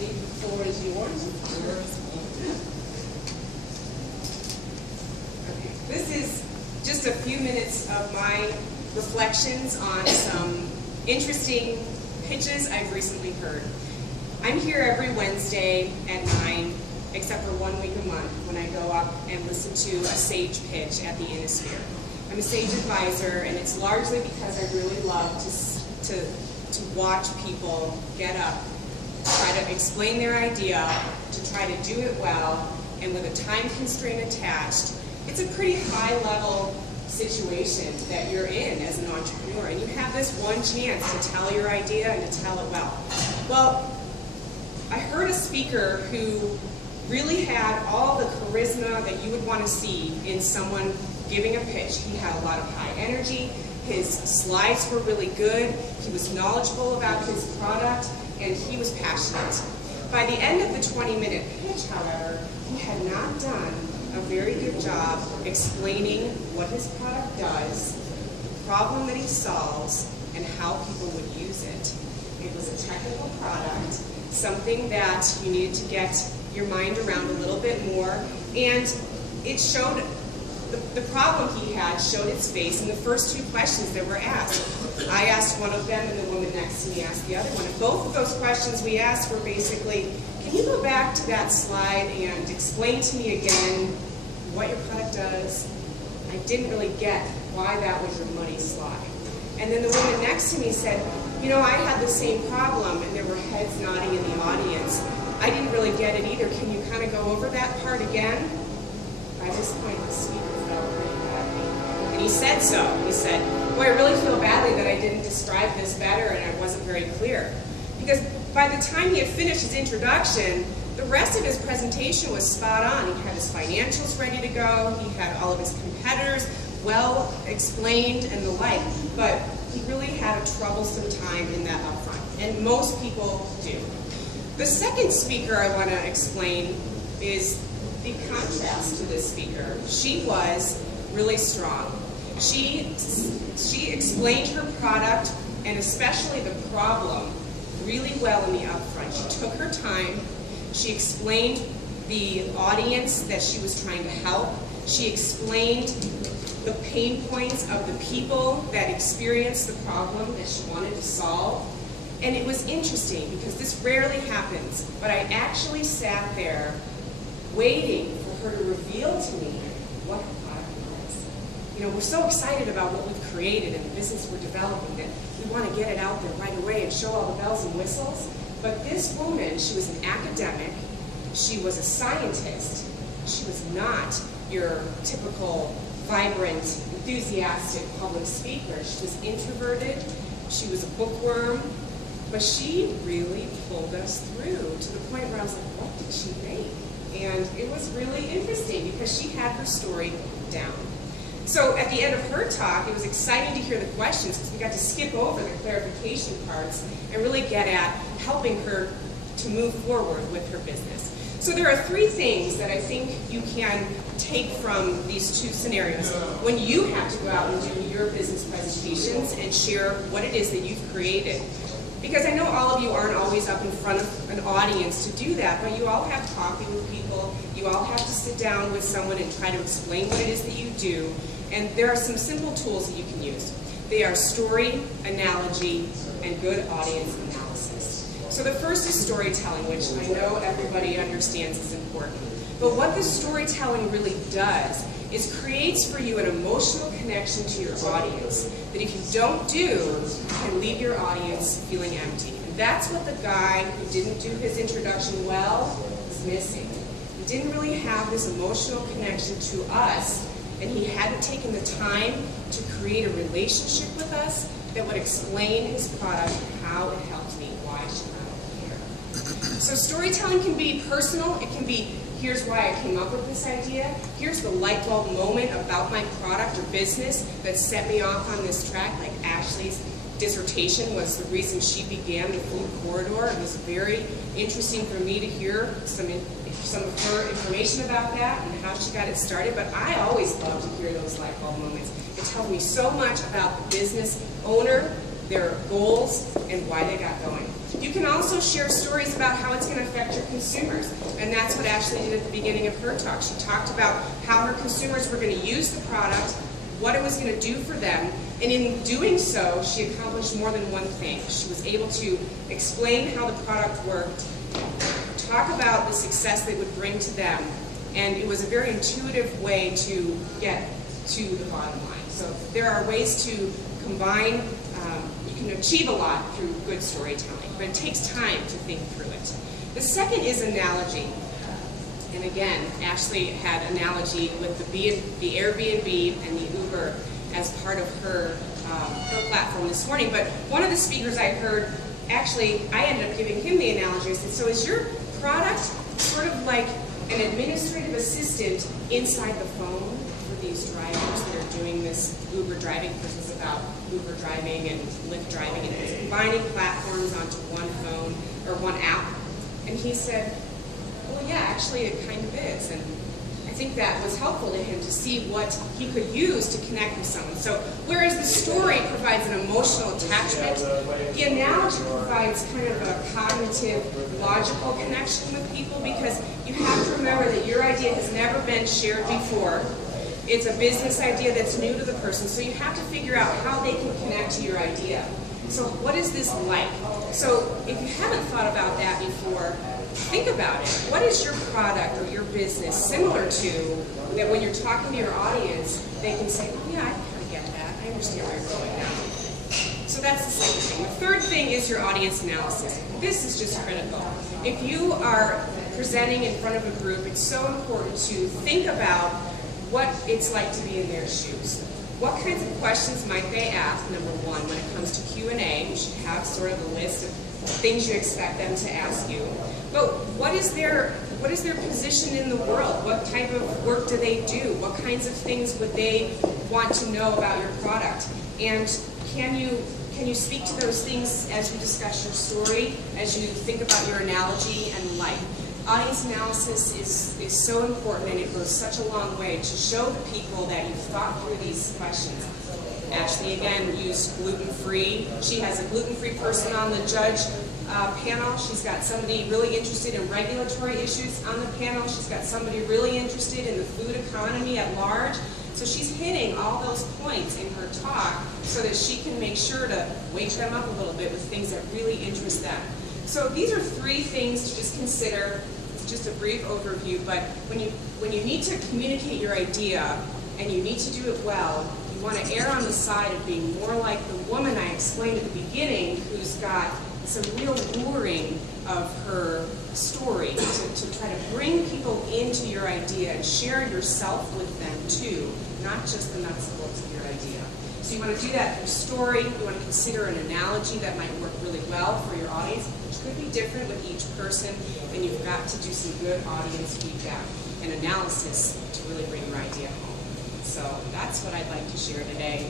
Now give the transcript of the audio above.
Steve, the floor is yours. Okay. This is just a few minutes of my reflections on some interesting pitches I've recently heard. I'm here every Wednesday at 9, except for 1 week a month when I go up and listen to a SAGE pitch at the Innisphere. I'm a SAGE advisor, and it's largely because I really love to watch people get up, try to explain their idea, to try to do it well, and with a time constraint attached. It's a pretty high-level situation that you're in as an entrepreneur, and you have this one chance to tell your idea and to tell it well. Well, I heard a speaker who really had all the charisma that you would want to see in someone giving a pitch. He had a lot of high energy, his slides were really good, he was knowledgeable about his product, and he was passionate. By the end of the 20-minute pitch, however, he had not done a very good job explaining what his product does, the problem that he solves, and how people would use it. It was a technical product, something that you needed to get your mind around a little bit more, and it showed, the problem he had showed its face in the first two questions that were asked. I asked one of them, and the woman next to me asked the other one. And both of those questions we asked were basically, can you go back to that slide and explain to me again what your product does? I didn't really get why that was your money slide. And then the woman next to me said, you know, I had the same problem, and there were heads nodding in the audience. I didn't really get it either. Can you kind of go over that part again? By this point, the speaker felt pretty badly. And he said so. He said, boy, I really feel badly that I didn't describe this better and I wasn't very clear. Because by the time he had finished his introduction, the rest of his presentation was spot on. He had his financials ready to go. He had all of his competitors well explained and the like. But he really had a troublesome time in that upfront. And most people do. The second speaker I want to explain is the contrast to this speaker. She was really strong. She explained her product, and especially the problem, really well in the upfront. She took her time. She explained the audience that she was trying to help. She explained the pain points of the people that experienced the problem that she wanted to solve. And it was interesting because this rarely happens, but I actually sat there waiting for her to reveal to me what her product was. You know, we're so excited about what we've created and the business we're developing that we want to get it out there right away and show all the bells and whistles. But this woman, she was an academic, she was a scientist, she was not your typical vibrant, enthusiastic public speaker. She was introverted, she was a bookworm, but she really pulled us through to the point where I was like, what did she make? And it was really interesting because she had her story down. So at the end of her talk, it was exciting to hear the questions because we got to skip over the clarification parts and really get at helping her to move forward with her business. So there are three things that I think you can take from these two scenarios. When you have to go out and do your business presentations and share what it is that you've created. Because I know all of you aren't always up in front of an audience to do that, but you all have coffee with people, you all have to sit down with someone and try to explain what it is that you do, and there are some simple tools that you can use. They are story, analogy, and good audience analysis. So the first is storytelling, which I know everybody understands is important. But what this storytelling really does is creates for you an emotional connection to your audience that if you don't do, can leave your audience feeling empty. And that's what the guy who didn't do his introduction well was missing. He didn't really have this emotional connection to us, and he hadn't taken the time to create a relationship with us that would explain his product, how it helped me, why should I care. So storytelling can be personal, it can be here's why I came up with this idea. Here's the light bulb moment about my product or business that set me off on this track. Like Ashley's dissertation was the reason she began the food corridor. It was very interesting for me to hear some of her information about that and how she got it started. But I always love to hear those light bulb moments. It tells me so much about the business owner, their goals, and why they got going. You can also share stories about how it's going to affect your consumers. And that's what Ashley did at the beginning of her talk. She talked about how her consumers were going to use the product, what it was going to do for them, and in doing so, she accomplished more than one thing. She was able to explain how the product worked, talk about the success that it would bring to them, and it was a very intuitive way to get to the bottom line. So there are ways to combine, you can achieve a lot through good storytelling, but it takes time to think through it. The second is analogy. And again, Ashley had analogy with the Airbnb and the Uber as part of her platform this morning. But one of the speakers I heard, actually, I ended up giving him the analogy. I said, so is your product sort of like an administrative assistant inside the phone for these drivers that are doing this Uber driving? This is about Uber driving and Lyft driving, and it's combining platforms onto one phone or one app. And he said, well, yeah, actually it kind of is. And I think that was helpful to him to see what he could use to connect with someone. So whereas the story provides an emotional attachment, the analogy provides kind of a cognitive, logical connection with people, because you have to remember that your idea has never been shared before. It's a business idea that's new to the person, so you have to figure out how they can connect to your idea. So what is this like? So if you haven't thought about that before, think about it. What is your product or your business similar to that when you're talking to your audience, they can say, oh yeah, I kind of get that. I understand where you're going now. So that's the second thing. The third thing is your audience analysis. This is just critical. If you are presenting in front of a group, it's so important to think about what it's like to be in their shoes. What kinds of questions might they ask, number one, when it comes to Q&A? You should have sort of a list of things you expect them to ask you. But what is their position in the world? What type of work do they do? What kinds of things would they want to know about your product? And can you speak to those things as you discuss your story, as you think about your analogy and life? Audience analysis is so important, and it goes such a long way to show the people that you've thought through these questions. Ashley, again, used gluten-free. She has a gluten-free person on the judge panel. She's got somebody really interested in regulatory issues on the panel. She's got somebody really interested in the food economy at large. So she's hitting all those points in her talk so that she can make sure to wake them up a little bit with things that really interest them. So these are three things to just consider. It's just a brief overview, but when you need to communicate your idea and you need to do it well, you want to err on the side of being more like the woman I explained at the beginning, who's got some real luring of her story to try to bring people into your idea and share yourself with them too, not just the nuts and bolts of your idea. So you want to do that through story. You want to consider an analogy that might work really well for your audience, which could be different with each person, and you've got to do some good audience feedback and analysis to really bring your idea home. So that's what I'd like to share today.